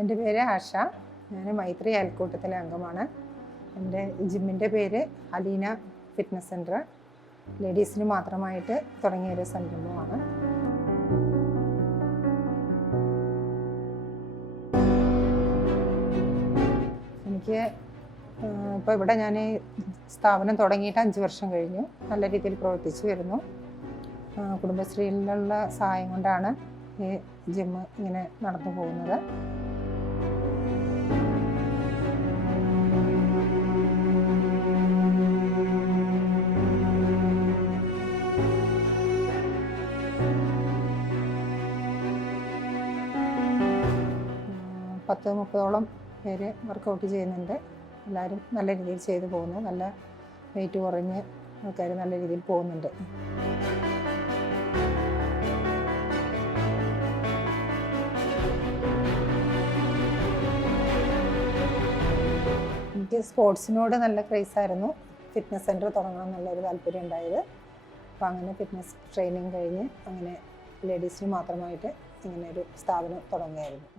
എൻ്റെ പേര് ആഷ. ഞാൻ മൈത്രി അയൽക്കൂട്ടത്തിലെ അംഗമാണ്. എൻ്റെ ജിമ്മിൻ്റെ പേര് അലീന ഫിറ്റ്നസ് സെൻറ്റർ. ലേഡീസിന് മാത്രമായിട്ട് തുടങ്ങിയൊരു സംരംഭമാണ്. എനിക്ക് ഇപ്പോൾ ഇവിടെ ഞാൻ സ്ഥാപനം തുടങ്ങിയിട്ട് 5 വർഷം കഴിഞ്ഞു. നല്ല രീതിയിൽ പ്രവർത്തിച്ചു വരുന്നു. കുടുംബശ്രീയിലുള്ള സഹായം കൊണ്ടാണ് ഈ ജിമ്മ് ഇങ്ങനെ നടന്നു പോകുന്നത്. പത്ത് 30ഓളം പേര് വർക്കൗട്ട് ചെയ്യുന്നുണ്ട്. എല്ലാവരും നല്ല രീതിയിൽ ചെയ്തു പോകുന്നു. നല്ല വെയിറ്റ് കുറഞ്ഞ് ആൾക്കാർ നല്ല രീതിയിൽ പോകുന്നുണ്ട്. എനിക്ക് സ്പോർട്സിനോട് നല്ല ക്രേസായിരുന്നു. ഫിറ്റ്നസ് സെൻറ്റർ തുടങ്ങണം എന്നുള്ളൊരു താല്പര്യം ഉണ്ടായത്. അപ്പോൾ അങ്ങനെ ഫിറ്റ്നസ് ട്രെയിനിങ് കഴിഞ്ഞ് അങ്ങനെ ലേഡീസിന് മാത്രമായിട്ട് ഇങ്ങനെ ഒരു സ്ഥാപനം തുടങ്ങുകയായിരുന്നു.